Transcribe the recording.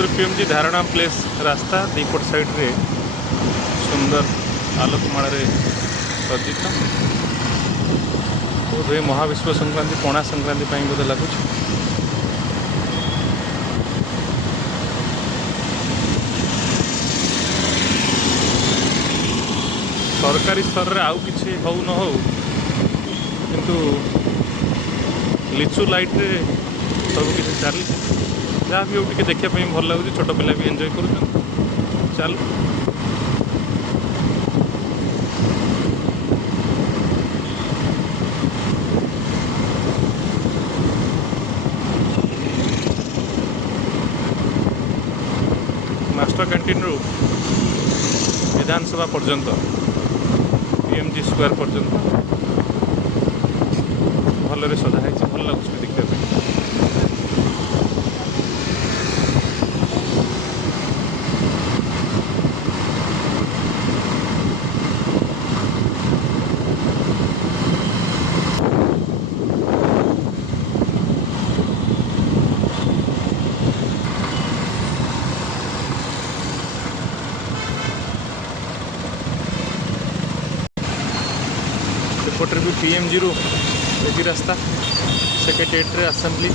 Gauri PMG धारणा place रास्ता दीपट side रे सुंदर आलोकमाल सज्जित बोधे महाविश्व संक्रांति पणा संक्रांति बोधे लगुच। सरकारी स्तर में आउ कि हो न हो किंतु लिचु लाइट रे सब किसी चली जहाँ भी हो देखा भल लगुच। छोट पिला भी एंजॉय कर चल मास्टर कैंटीन रु विधानसभा पर्यंत पीएमजी स्क्वायर पर्यंत भलरे सजा भल लगुच देखा। सेपटे भी पीएमजी रु रास्ता सेक्रेटेरिएट रे असेंबली